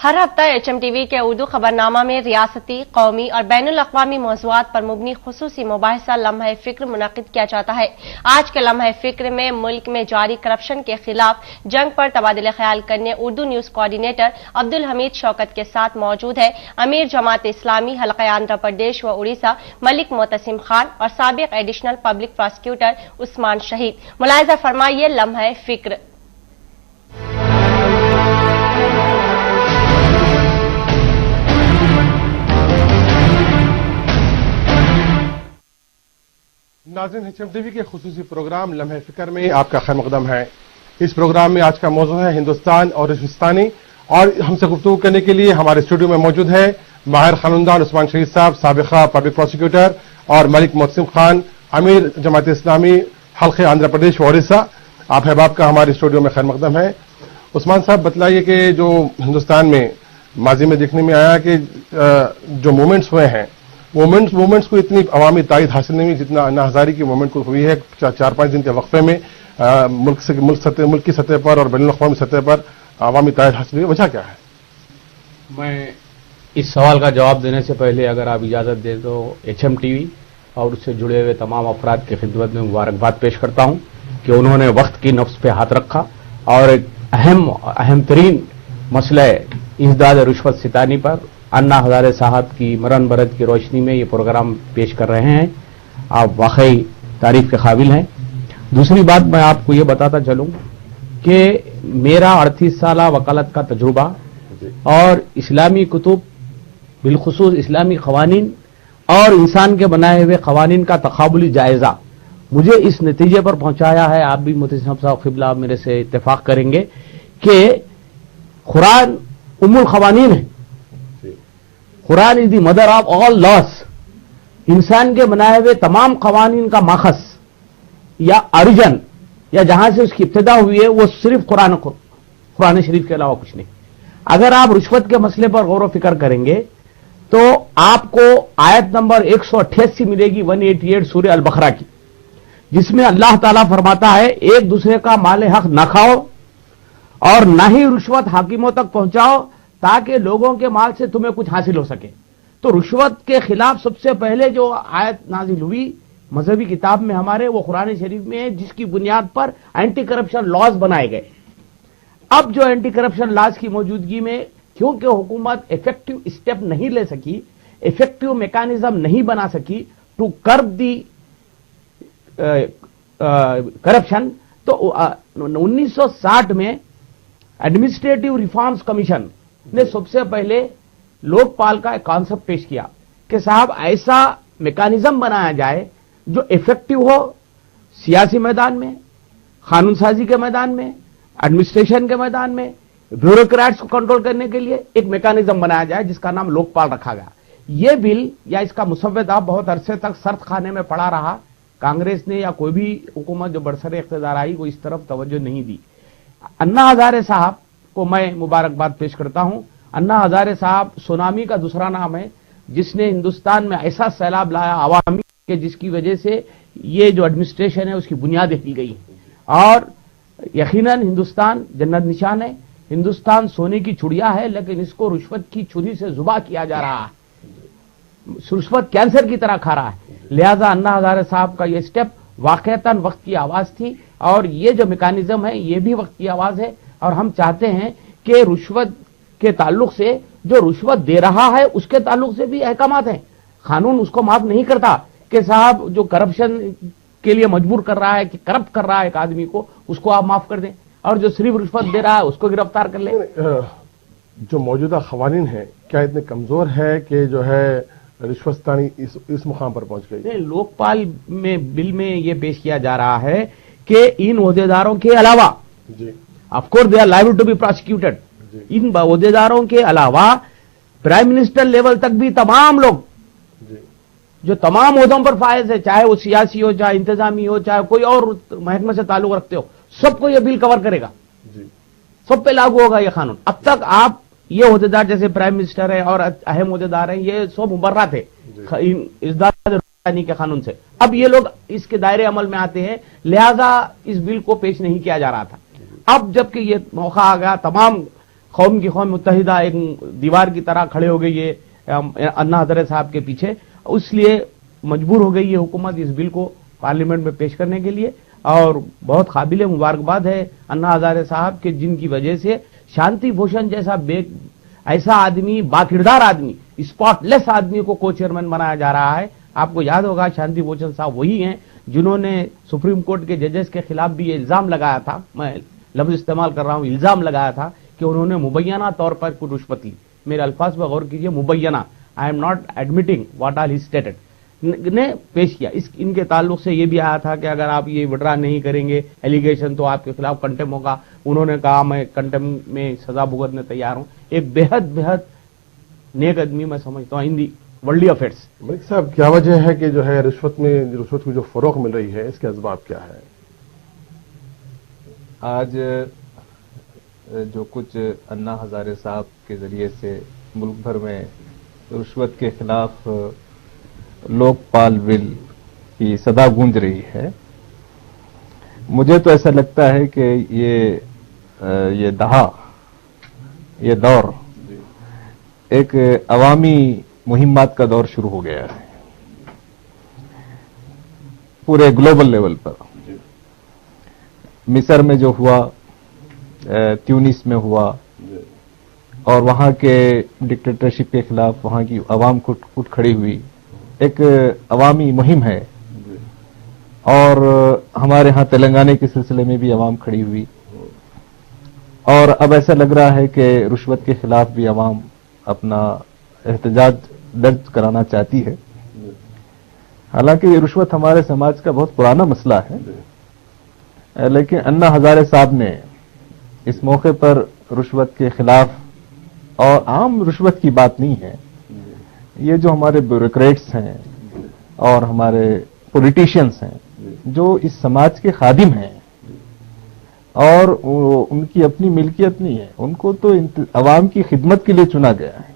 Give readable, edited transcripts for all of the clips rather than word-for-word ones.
हर हफ्ता HMTV के उर्दू खबरनामा में रियासती, कौमी और बैनुल-अक़वामी मौज़ूआत पर मुबनी खुसूसी मुबाहिसा लम्हा फ़िक्र मुनक़िद किया जाता है। आज के लम्हा फ़िक्र में मुल्क में जारी करप्शन के खिलाफ जंग पर तबादला ख्याल करने उर्दू न्यूज़ कोऑर्डिनेटर अब्दुल हमीद शौकत के साथ मौजूद है अमीर जमात इस्लामी हल्क़े आंध्र प्रदेश व उड़ीसा मलिक मोतसिम खान और साबिक़ एडिशनल पब्लिक प्रोसिक्यूटर उस्मान शहीद। मुलाहिज़ा फरमाइए लम्हा फ़िक्र। नाज़रीन, HMTV के खुसूसी प्रोग्राम लम्हे फ़िक्र में आपका खैर मक़दम है। इस प्रोग्राम में आज का मौजू है हिंदुस्तान और रिश्वस्तानी, और हमसे गुफ्तगू करने के लिए हमारे स्टूडियो में मौजूद है माहिर खानदान उस्मान शहीद साहब, साबिक़ा पब्लिक प्रोसिक्यूटर, और मलिक मोहसिन खान, अमीर जमात इस्लामी हल्क़े आंध्र प्रदेश व उड़ीसा। आप अहबाब का हमारे स्टूडियो में खैर मक़दम है। उस्मान साहब, बतलाइए कि जो हिंदुस्तान में माजी में देखने में आया कि जो मूवमेंट्स हुए हैं, मूवमेंट्स को इतनी अवामी तायद हासिल नहीं हुई जितना अन्ना हज़ारी की मूवमेंट को हुई है। 4-5 दिन के वक्फे में मुल्क की सतह पर और बैनुल-अक़वामी सतह पर अवामी तायद हासिल हुई, वजह क्या है? मैं इस सवाल का जवाब देने से पहले अगर आप इजाज़त दें तो HMTV और उससे जुड़े हुए तमाम अफराद की खिदमत में मुबारकबाद पेश करता हूँ कि उन्होंने वक्त की नफ्स पे हाथ रखा और एक अहम तरीन मसला इंसदाद रिश्वत सितानी पर अन्ना हज़ारे साहब की मरण बरत की रोशनी में ये प्रोग्राम पेश कर रहे हैं। आप वाकई तारीफ के काबिल हैं। दूसरी बात, मैं आपको ये बताता चलूं कि मेरा 38 साल वकालत का तजुर्बा और इस्लामी कुतुब, बिलखुसूस इस्लामी क़वानीन और इंसान के बनाए हुए क़वानीन का तक़ाबुली जायज़ा मुझे इस नतीजे पर पहुंचाया है, आप भी मुतसिम साहब क़िबला मेरे से इत्तेफाक करेंगे कि कुरान उम्मुल क़वानीन है। Quran is the mother of all loss. इंसान के बनाए हुए तमाम कवानीन का माखस या ओरिजिन या जहां से उसकी इब्तिदा हुई है वो सिर्फ कुरान शरीफ के अलावा कुछ नहीं। अगर आप रिश्वत के मसले पर गौर व फिक्र करेंगे तो आपको आयत नंबर 188 मिलेगी 188 सूरह अल बकरा की, जिसमें अल्लाह ताला फरमाता है एक दूसरे का माल हक न खाओ और ना ही रिश्वत हाकिमों तक पहुंचाओ ताकि लोगों के माल से तुम्हें कुछ हासिल हो सके। तो रिश्वत के खिलाफ सबसे पहले जो आयत नाजिल हुई मजहबी किताब में हमारे, वो कुरान शरीफ में है, जिसकी बुनियाद पर एंटी करप्शन लॉज बनाए गए। अब जो एंटी करप्शन लॉज की मौजूदगी में क्योंकि हुकूमत इफेक्टिव स्टेप नहीं ले सकी, इफेक्टिव मैकेनिज्म नहीं बना सकी टू कर्ब दी करप्शन, तो 1960 में एडमिनिस्ट्रेटिव रिफॉर्म्स कमीशन ने सबसे पहले लोकपाल का एक कॉन्सेप्ट पेश किया कि साहब ऐसा मैकेनिज्म बनाया जाए जो इफेक्टिव हो, सियासी मैदान में, कानून साजी के मैदान में, एडमिनिस्ट्रेशन के मैदान में, ब्यूरोक्रेट्स को कंट्रोल करने के लिए एक मैकेनिज्म बनाया जाए जिसका नाम लोकपाल रखा गया। यह बिल या इसका मुसव्वदा बहुत अरसे तक सर्द खाने में पड़ा रहा। कांग्रेस ने या कोई भी हुकूमत जो बरसरे इख्तियार आई वो इस तरफ तवज्जो नहीं दी। अन्ना हज़ारे साहब को मैं मुबारकबाद पेश करता हूं। अन्ना हज़ारे साहब सुनामी का दूसरा नाम है, जिसने हिंदुस्तान में ऐसा सैलाब लाया आवामी के जिसकी वजह से ये जो एडमिनिस्ट्रेशन है उसकी बुनियादें हिल गई और यकीनन हिंदुस्तान जन्नत निशान है, हिंदुस्तान सोने की चिड़िया है, लेकिन इसको रिश्वत की छुरी से जुबा किया जा रहा है, रिश्वत कैंसर की तरह खा रहा है। लिहाजा अन्ना हज़ारे साहब का ये स्टेप वाकईतन वक्त की आवाज थी और ये जो मैकेनिज्म है ये भी वक्त की आवाज है। और हम चाहते हैं कि रिश्वत के ताल्लुक से जो रिश्वत दे रहा है उसके ताल्लुक से भी अहकामात हैं। कानून उसको माफ नहीं करता कि साहब जो करप्शन के लिए मजबूर कर रहा है, कि करप्ट कर रहा है एक आदमी को, उसको आप माफ कर दें, और जो सिर्फ रिश्वत दे रहा है उसको गिरफ्तार कर ले। जो मौजूदा क़वानीन है क्या इतने कमजोर है कि जो है रिश्वतस्तानी इस मुकाम पर पहुंच गई? लोकपाल में बिल में यह पेश किया जा रहा है कि इन ओहदेदारों के अलावा, of course they are liable to be prosecuted, इन ओहदेदारों के अलावा प्राइम मिनिस्टर लेवल तक भी तमाम लोग जो तमाम ओहदों पर फायज है, चाहे वो सियासी हो, चाहे इंतजामी हो, चाहे कोई और महकमे से ताल्लुक रखते हो, सबको यह बिल कवर करेगा, सब पे लागू होगा यह कानून। अब तक आप ये ओहदेदार जैसे प्राइम मिनिस्टर है और अहम ओहदेदार हैं, ये सब मुबर्रा थे के कानून से। अब ये लोग इसके दायरे अमल में आते हैं, लिहाजा इस बिल को पेश नहीं किया जा रहा था। अब जबकि ये मौका आ गया, तमाम قوم کی قوم متحدہ ایک دیوار کی طرح کھڑے ہو گئی ہے انا ہزارے صاحب کے پیچھے، اس لیے مجبور ہو گئی ہے حکومت اس بل کو پارلیمنٹ میں پیش کرنے کے لیے، اور بہت قابل مبارکباد ہے انا ہزارے صاحب کے جن کی وجہ سے شانتی بھوشن جیسا ایسا آدمی، باکردار آدمی، اسپاٹ لیس آدمی کو کو چیئرمین بنایا جا رہا ہے۔ آپ کو یاد ہوگا شانتی بھوشن صاحب وہی ہیں جنہوں نے سپریم کورٹ کے ججز کے خلاف بھی یہ الزام لگایا تھا، میں لفظ استعمال کر رہا ہوں، الزام لگایا تھا کہ انہوں نے مبینہ طور پر کوئی رشوت لی۔ میرے الفاظ پر غور کیجئے، مبینہ، I am not admitting what all he stated, نے پیش کیا۔ ان کے تعلق سے یہ بھی آیا تھا کہ اگر آپ یہ وڈرا نہیں کریں گے ایلیگیشن تو آپ کے خلاف کنٹیم ہوگا۔ انہوں نے کہا میں کنٹیم میں سزا بھگتنے تیار ہوں۔ ایک بہت نیک آدمی میں سمجھتا ہوں ان دی ورلڈلی افیئرس۔ ملک صاحب، کیا وجہ ہے کہ جو ہے رشوت کو جو فروغ مل رہی ہے، اس کے اسباب کیا ہے؟ آج جو کچھ انا ہزارے صاحب کے ذریعے سے ملک بھر میں رشوت کے خلاف لوک پال بل کی صدا گونج رہی ہے، مجھے تو ایسا لگتا ہے کہ یہ دور ایک عوامی مہمات کا دور شروع ہو گیا ہے پورے گلوبل لیول پر۔ مصر میں جو ہوا، تیونس میں ہوا، اور وہاں کے ڈکٹیٹرشپ کے خلاف وہاں کی عوام اٹھ کھڑی ہوئی، ایک عوامی مہم ہے۔ اور ہمارے ہاں تلنگانہ کے سلسلے میں بھی عوام کھڑی ہوئی، اور اب ایسا لگ رہا ہے کہ رشوت کے خلاف بھی عوام اپنا احتجاج درج کرانا چاہتی ہے۔ حالانکہ یہ رشوت ہمارے سماج کا بہت پرانا مسئلہ ہے، لیکن انا ہزارے صاحب نے اس موقع پر رشوت کے خلاف، اور عام رشوت کی بات نہیں ہے، یہ جو ہمارے بیوروکریٹس ہیں اور ہمارے پولیٹیشینز ہیں جو اس سماج کے خادم ہیں، اور ان کی اپنی ملکیت نہیں ہے، ان کو تو عوام کی خدمت کے لیے چنا گیا ہے،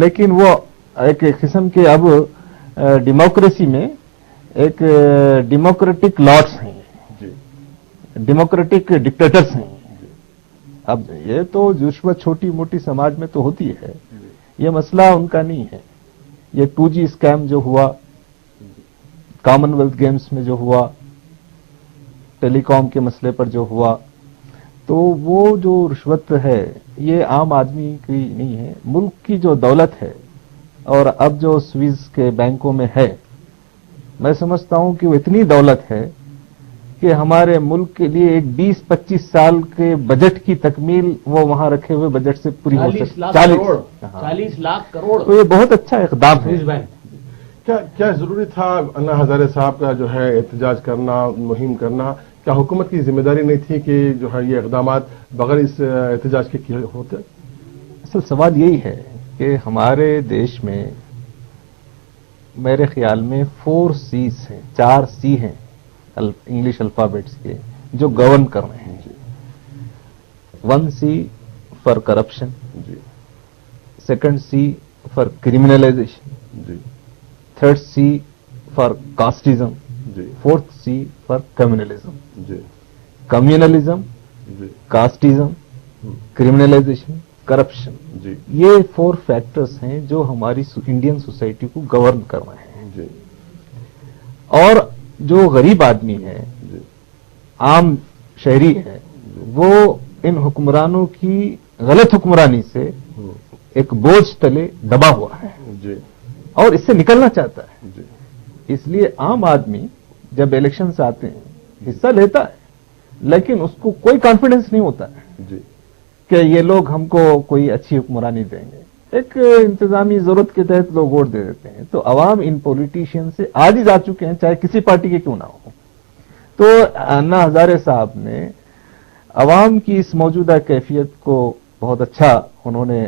لیکن وہ ایک قسم کے اب ڈیموکریسی میں ایک ڈیموکریٹک لارڈس ہیں، ڈیموکریٹک ڈکٹیٹرز ہیں۔ اب یہ تو رشوت چھوٹی موٹی سماج میں تو ہوتی ہے، یہ مسئلہ ان کا نہیں ہے۔ یہ 2G اسکیم جو ہوا، کامن ویلتھ گیمز میں جو ہوا، ٹیلی کام کے مسئلے پر جو ہوا، تو وہ جو رشوت ہے یہ عام آدمی کی نہیں ہے، ملک کی جو دولت ہے، اور اب جو سوئس کے بینکوں میں ہے، میں سمجھتا ہوں کہ وہ اتنی دولت ہے کہ ہمارے ملک کے لیے ایک 20-25 سال کے بجٹ کی تکمیل وہ وہاں رکھے ہوئے بجٹ سے پوری ہو سکتی ہے۔ 40 لاکھ کروڑ تو یہ بہت اچھا اقدام ہے۔ کیا ضروری تھا انا ہزارے صاحب کا جو ہے احتجاج کرنا، مہم کرنا؟ کیا حکومت کی ذمہ داری نہیں تھی کہ جو ہے یہ اقدامات بغیر اس احتجاج کے کیے ہوتے؟ اصل سوال یہی ہے کہ ہمارے دیش میں میرے خیال میں 4 C's ہیں، 4 C ہیں انگلش الفابیٹس کے، جو گورن کر رہے ہیں۔ 1 C for corruption, 2nd C for criminalization, 3rd C for casteism, 4th C for communalism. Communalism, casteism, criminalization, corruption, یہ 4 فیکٹرز ہیں جو ہماری انڈین سوسائٹی کو گورن کر رہے ہیں۔ اور جو غریب آدمی ہے، عام شہری ہے، وہ ان حکمرانوں کی غلط حکمرانی سے ایک بوجھ تلے دبا ہوا ہے اور اس سے نکلنا چاہتا ہے۔ اس لیے عام آدمی جب الیکشنز آتے ہیں حصہ لیتا ہے، لیکن اس کو کوئی کانفیڈنس نہیں ہوتا ہے کہ یہ لوگ ہم کو کوئی اچھی حکمرانی دیں گے۔ ایک انتظامی ضرورت کے تحت لوگ ووٹ دے دیتے ہیں۔ تو عوام ان پولیٹیشین سے عاجز آ چکے ہیں، چاہے کسی پارٹی کے کیوں نہ ہو۔ تو انا ہزارے صاحب نے عوام کی اس موجودہ کیفیت کو بہت اچھا انہوں نے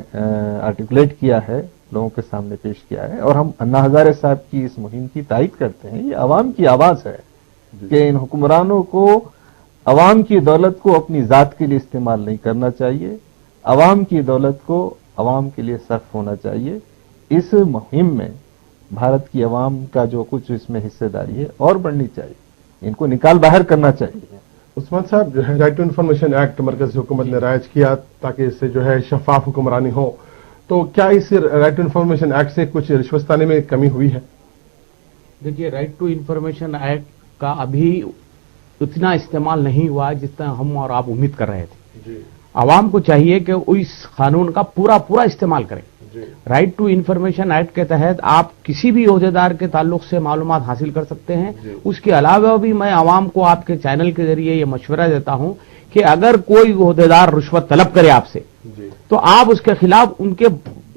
آرٹیکولیٹ کیا ہے، لوگوں کے سامنے پیش کیا ہے، اور ہم انا ہزارے صاحب کی اس مہم کی تائید کرتے ہیں۔ یہ عوام کی آواز ہے کہ ان حکمرانوں کو عوام کی دولت کو اپنی ذات کے لیے استعمال نہیں کرنا چاہیے، عوام کی دولت کو عوام کے لیے صرف ہونا چاہیے۔ اس مہم میں بھارت کی عوام کا جو کچھ اس میں حصہ داری ہے اور بڑھنی چاہیے، ان کو نکال باہر کرنا چاہیے۔ उस्मान साहब, जो है राइट टू इन्फॉर्मेशन एक्ट मरकजी हुकूमत ने राइज किया ताकि इससे जो है शफाफ हुक्मरानी हो, तो क्या इस राइट टू इन्फॉर्मेशन एक्ट से कुछ रिश्वततानी में कमी हुई है? देखिए, राइट टू इन्फॉर्मेशन एक्ट का अभी उतना इस्तेमाल नहीं हुआ जितना हम और आप उम्मीद कर रहे थे। आवाम को चाहिए कि वो इस कानून का पूरा पूरा इस्तेमाल करें। राइट टू इन्फॉर्मेशन एक्ट के तहत आप किसी भी ओहदेदार के ताल्लुक से मालूमात हासिल कर सकते हैं। उसके अलावा भी मैं आवाम को आपके चैनल के जरिए ये मशवरा देता हूं कि अगर कोई ओहदेदार रिश्वत तलब करे आपसे, तो आप उसके खिलाफ उनके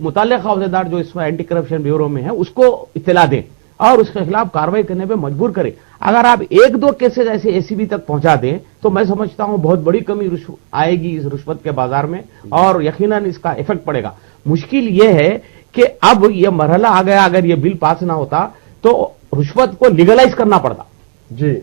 मुताल्लिका ओहदेदार जो इसमें एंटी करप्शन ब्यूरो में है उसको इत्तला दें और उसके खिलाफ कार्रवाई करने पे मजबूर करें। अगर आप एक दो केसेज ऐसे एसीबी तक पहुंचा दें तो मैं समझता हूं बहुत बड़ी कमी आएगी इस रिश्वत के बाजार में और यकीनन इसका इफेक्ट पड़ेगा। मुश्किल यह है कि अब यह मरहला आ गया, अगर यह बिल पास ना होता तो रिश्वत को लीगलाइज करना पड़ता, जी,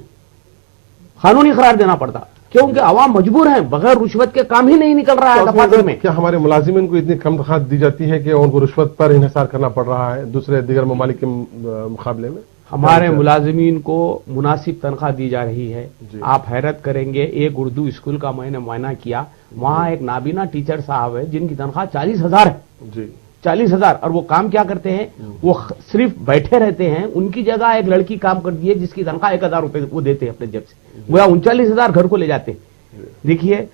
कानूनी करार देना पड़ता, क्योंकि आवाम मजबूर है, बगैर रिश्वत के काम ही नहीं निकल रहा है दफातर में। क्या हमारे मुलाजिमिन को इतनी कम तनख्वाह दी जाती है कि उनको रिश्वत पर इन्हिसार करना पड़ रहा है दूसरे दीगर ममालिक के मुकाबले में? हमारे मुलाजिमीन को मुनासिब तनख्वाह दी जा रही है। आप हैरत करेंगे, एक उर्दू स्कूल का मैंने मुआयना किया, वहां एक नाबीना टीचर साहब है जिनकी तनख्वाह 40,000 है जी, 40,000। और वो काम क्या करते हैं? वो सिर्फ बैठे रहते हैं। उनकी जगह एक लड़की काम करती है जिसकी तनख्वाह 1,000 रुपए वो देते हैं अपने जेब से, वो 39,000 घर को ले जाते हैं। देखिए,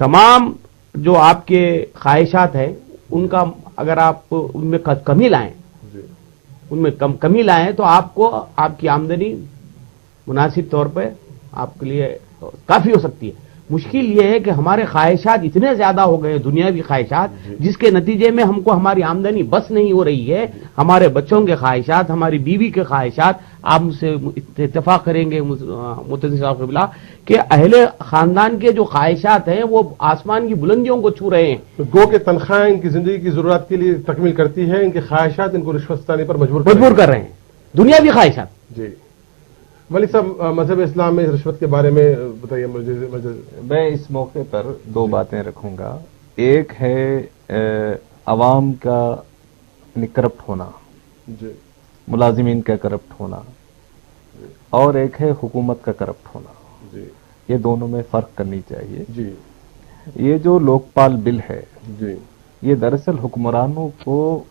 तमाम जो आपके ख्वाहिशात है उनका अगर आप उनमें कमी लाएं, उनमें कमी लाएं तो आपको आपकी आमदनी मुनासिब तौर पे आपके लिए काफी हो सकती है। मुश्किल यह है कि हमारे ख्वाहिशात इतने ज्यादा हो गए, दुनियावी ख्वाहिशात, जिसके नतीजे में हमको हमारी आमदनी बस नहीं हो रही है। हमारे बच्चों के ख्वाहिशात, हमारी बीवी के ख्वाहिशात, आप मुझसे इत्तेफाक करेंगे मुतज़्ज़िज़ साहब क़िबला कि अहले खानदान के जो ख्वाहिशात हैं वो आसमान की बुलंदियों को छू रहे हैं। तो गो के तनख्वाह इनकी जिंदगी की जरूरत के लिए तकमील करती है, इनके ख्वाहिशात इनको रिश्वततानी पर मजबूर कर रहे हैं, दुनियावी ख्वाहिशात। जी, मलिक साहब, मजहब इस्लाम में रिश्वत के बारे में बताइए मुझे। मैं इस मौके पर दो बातें रखूंगा। एक है अवाम का करप्ट होना, जी, मुलाजिमीन का करप्ट होना, और एक है हुकूमत का करप्ट होना। जी, ये दोनों में फर्क करनी चाहिए। जी, ये जो लोकपाल बिल है, जी, ये दरअसल हुक्मरानों को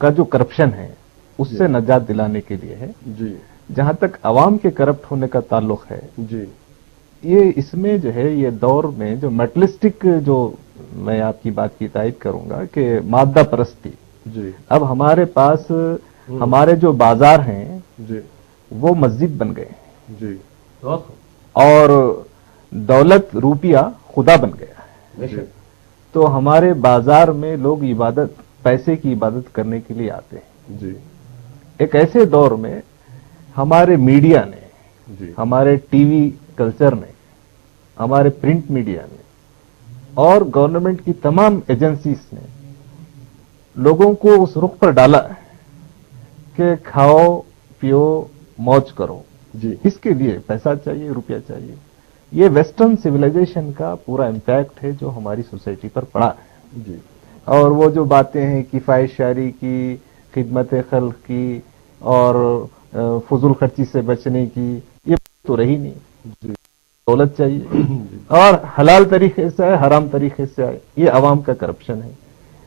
का जो करप्शन है उससे निजात दिलाने के लिए है। जी, जहां तक अवाम के करप्ट होने का ताल्लुक है, जी, ये इसमें जो है ये दौर में जो मेटलिस्टिक, जो मैं आपकी बात की तायद करूंगा कि मादा परस्ती, जी, अब हमारे पास हमारे जो बाजार हैं जी, वो मस्जिद बन गए जी, और दौलत रुपया खुदा बन गया है। तो हमारे बाजार में लोग इबादत, पैसे की इबादत करने के लिए आते हैं। जी, एक ऐसे दौर में हमारे मीडिया ने, जी, हमारे टीवी कल्चर ने, हमारे प्रिंट मीडिया ने और गवर्नमेंट की तमाम एजेंसीज ने लोगों को उस रुख पर डाला कि खाओ पियो मौज करो, जी, इसके लिए पैसा चाहिए, रुपया चाहिए। ये वेस्टर्न सिविलाइजेशन का पूरा इम्पैक्ट है जो हमारी सोसाइटी पर पड़ा है। जी, और वो जो बातें हैं किफायत शारी की, खिदमत खल्क की और फजूल खर्ची से बचने की, ये तो रही नहीं। दौलत चाहिए और हलाल तरीके से आए, हराम तरीके से आए, ये अवाम का करप्शन है।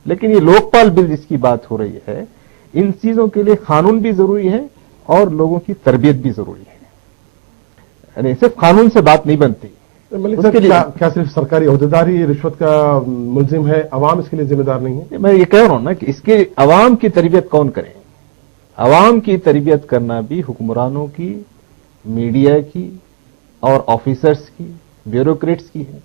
लेकिन ये लोकपाल बिल जिसकी बात हो रही है, इन चीजों के लिए कानून भी जरूरी है और लोगों की तरबियत भी जरूरी है। यानी सिर्फ कानून से बात नहीं बनती। मलिक साहब, क्या सिर्फ सरकारी ओहदेदार ही रिश्वत का मुलजिम है, अवाम इसके लिए जिम्मेदार नहीं है? मैं ये कह रहा हूं ना कि इसके अवाम की तरबियत कौन करे? अवाम की तरबियत करना भी हुक्मरानों की, मीडिया की और ऑफिसर्स की, ब्यूरोक्रेट्स की है।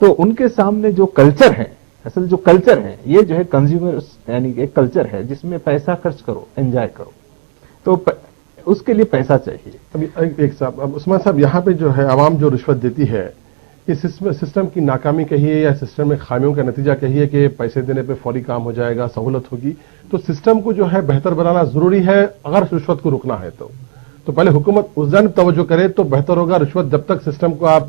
तो उनके सामने जो कल्चर है, असल जो कल्चर है, ये जो है कंज्यूमर्स, यानी एक कल्चर है जिसमें पैसा खर्च करो, एंजॉय करो, तो उसके लिए पैसा चाहिए। अभी एक साहब, अब उस्मान साहब, यहाँ पे जो है अवाम जो रिश्वत देती है, इस सिस्टम की नाकामी कहिए या सिस्टम में खामियों का नतीजा कहिए कि पैसे देने पे फौरी काम हो जाएगा, सहूलत होगी, तो सिस्टम को जो है बेहतर बनाना जरूरी है। अगर रिश्वत को रुकना है तो पहले हुकूमत उस जानिब तवज्जो करे तो बेहतर होगा। रिश्वत जब तक सिस्टम को आप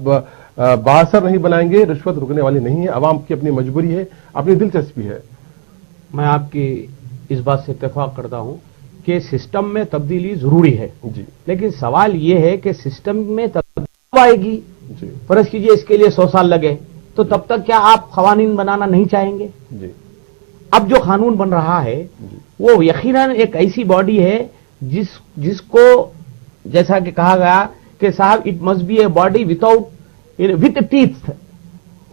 बाअसर नहीं बनाएंगे, रिश्वत रुकने वाली नहीं है। अवाम की अपनी मजबूरी है, अपनी दिलचस्पी है। मैं आपकी इस बात से इत्तेफाक करता हूं कि सिस्टम में तब्दीली जरूरी है जी, लेकिन सवाल यह है कि सिस्टम में तब्दीली आएगी जी फर्ज कीजिए इसके लिए 100 साल लगे, तो तब तक क्या आप कवानीन बनाना नहीं चाहेंगे? जी अब जो कानून बन रहा है वो यकीनन एक ऐसी बॉडी है जिसको जैसा कि कहा गया कि साहब it must be a body with teeth,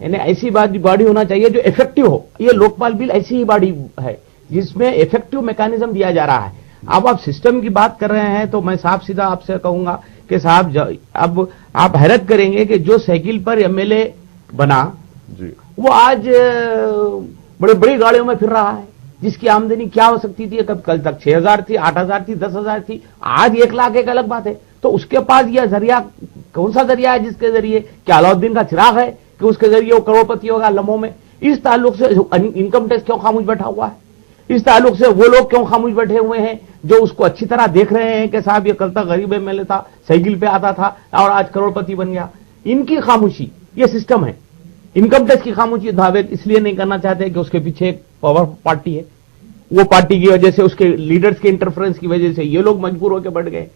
यानी ऐसी बॉडी होना चाहिए जो इफेक्टिव हो। ये लोकपाल बिल ऐसी ही बॉडी है जिसमें इफेक्टिव मैकेनिज्म दिया जा रहा है। अब आप सिस्टम की बात कर रहे हैं तो मैं साफ सीधा आपसे कहूंगा कि साहब अब आप हैरत करेंगे कि जो साइकिल पर एमएलए बना जी वो आज बड़े बड़ी गाड़ियों में फिर रहा है, जिसकी आमदनी क्या हो सकती थी? कल तक 6,000 थी, 8,000 थी, 10,000 थी, आज 1 लाख एक अलग बात है। तो उसके पास यह जरिया कौन सा जरिया है जिसके जरिए क्या अलाउद्दीन का चिराग है कि उसके जरिए वो करोड़पति होगा लम्हों में? इस ताल्लुक से इनकम टैक्स क्यों खामोश बैठा हुआ है? इस ताल्लुक से वो लोग क्यों खामोश बैठे हुए हैं जो उसको अच्छी तरह देख रहे हैं कि साहब ये कल तक गरीब एमएलए था, साइकिल पे आता था और आज करोड़पति बन गया? इनकी खामोशी, ये सिस्टम है। इनकम टैक्स की खामोशी दावे इसलिए नहीं करना चाहते कि उसके पीछे एक पावर पार्टी है, वो पार्टी की वजह से, उसके लीडर्स के इंटरफेरेंस की वजह से ये लोग मजबूर होकर बढ़ गए।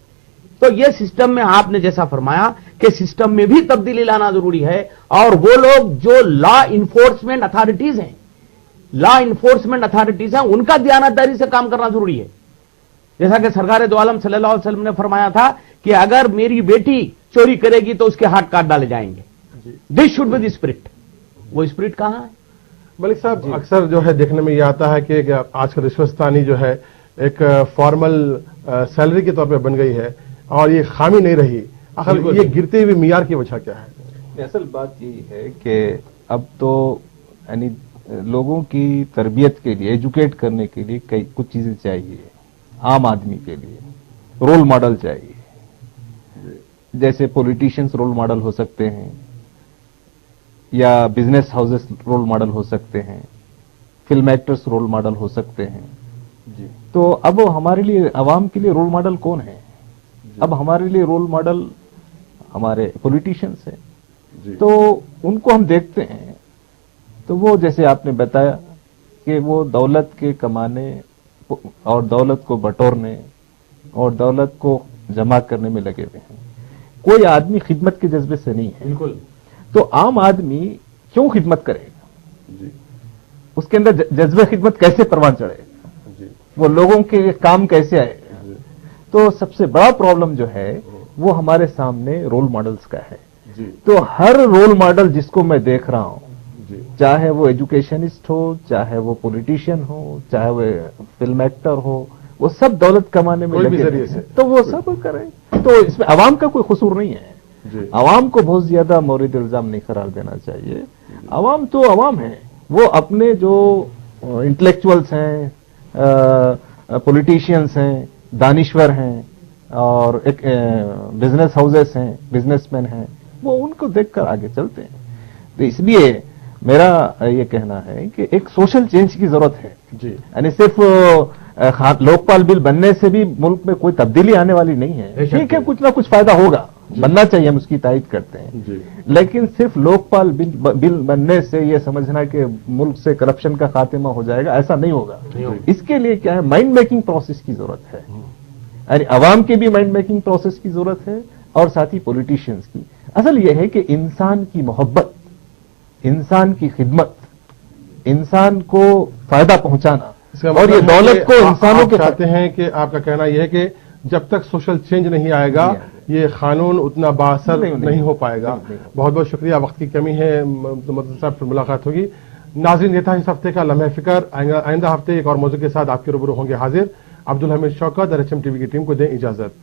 तो ये सिस्टम में आपने जैसा फरमाया कि सिस्टम में भी तब्दीली लाना जरूरी है, और वो लोग जो लॉ इन्फोर्समेंट अथॉरिटीज हैं उनका दयानतदारी से काम करना जरूरी है। जैसा कि सरकार दो आलम सल्लल्लाहु अलैहि वसल्लम ने फरमाया था कि अगर मेरी बेटी चोरी करेगी तो उसके हाथ काट डाले जाएंगे। This should be the spirit. वो स्पिरिट कहां है? मलिक साहब, अक्सर जो है देखने में ये आता है कि आजकल रिश्वतस्तानी जो है एक फॉर्मल सैलरी के तौर पे बन गई है और ये खामी नहीं रही। आखिर ये गिरते हुए मियार की वजह क्या है? असल बात यही है कि अब तो यानी लोगों की तरबियत के लिए, एजुकेट करने के लिए कुछ चीजें चाहिए। आम आदमी के लिए रोल मॉडल चाहिए। जैसे पॉलिटिशियंस रोल मॉडल हो सकते हैं, या बिजनेस हाउसेस रोल मॉडल हो सकते हैं, फिल्म एक्टर्स रोल मॉडल हो सकते हैं। जी तो अब हमारे लिए, आवाम के लिए रोल मॉडल कौन है? अब हमारे लिए रोल मॉडल हमारे पॉलिटिशियंस हैं। जी तो उनको हम देखते हैं तो वो जैसे आपने बताया कि वो दौलत के कमाने और दौलत को बटोरने और दौलत को जमा करने में लगे हुए हैं। कोई आदमी खिदमत के जज्बे से नहीं है। बिल्कुल। तो आम आदमी क्यों खिदमत करेगा? जी उसके अंदर जज्बे खिदमत कैसे परवान चढ़ेगा? जी वो लोगों के काम कैसे आएगा? तो सबसे बड़ा प्रॉब्लम जो है वो हमारे सामने रोल मॉडल्स का है। जी तो हर रोल मॉडल जिसको मैं देख रहा हूं, जी चाहे वो एजुकेशनिस्ट हो, चाहे वो पॉलिटिशियन हो, चाहे वो फिल्म एक्टर हो, वो सब दौलत कमाने में कोई भी लगे जरिए हैं। से। तो वो सब करें। तो इसमें आवाम का कोई कसूर नहीं है। जी आवाम को बहुत ज्यादा मोरिद इल्जाम नहीं करार देना चाहिए। आवाम तो आवाम है, वो अपने जो इंटेलेक्चुअल्स हैं, पॉलिटिशियंस हैं, दानिश्वर हैं और एक बिजनेस हाउसेस हैं, बिजनेसमैन हैं, वो उनको देखकर आगे चलते हैं। तो इसलिए मेरा ये कहना है कि एक सोशल चेंज की जरूरत है। जी यानी सिर्फ लोकपाल बिल बनने से भी मुल्क में कोई तब्दीली आने वाली नहीं है। ठीक है, कुछ ना कुछ फायदा होगा, बनना चाहिए, हम उसकी तायद करते हैं। जी लेकिन सिर्फ लोकपाल बिल बनने से यह समझना कि मुल्क से करप्शन का खात्मा हो जाएगा, ऐसा नहीं होगा। इसके लिए क्या है, माइंड मेकिंग प्रोसेस की जरूरत है। यानी अवाम की भी माइंड मेकिंग प्रोसेस की जरूरत है और साथ ही पॉलिटिशियंस की। असल यह है कि इंसान की मोहब्बत, इंसान की खिदमत, इंसान को फायदा पहुंचाना, और ये दौलत को इंसानों के चाहते हैं कि आपका कहना यह है कि जब तक सोशल चेंज नहीं आएगा ये कानून उतना बासर नहीं हो पाएगा। बहुत बहुत शुक्रिया, वक्त की कमी है, तो मतलब साहब फिर मुलाकात होगी। नाज़रीन, ये था इस हफ्ते का लम्हा फिक्र। आइंदा हफ्ते एक और मौजू के साथ आपके रूबरू होंगे हाजिर। अब्दुल हमीद शौकत और HM TV की टीम को दें इजाजत।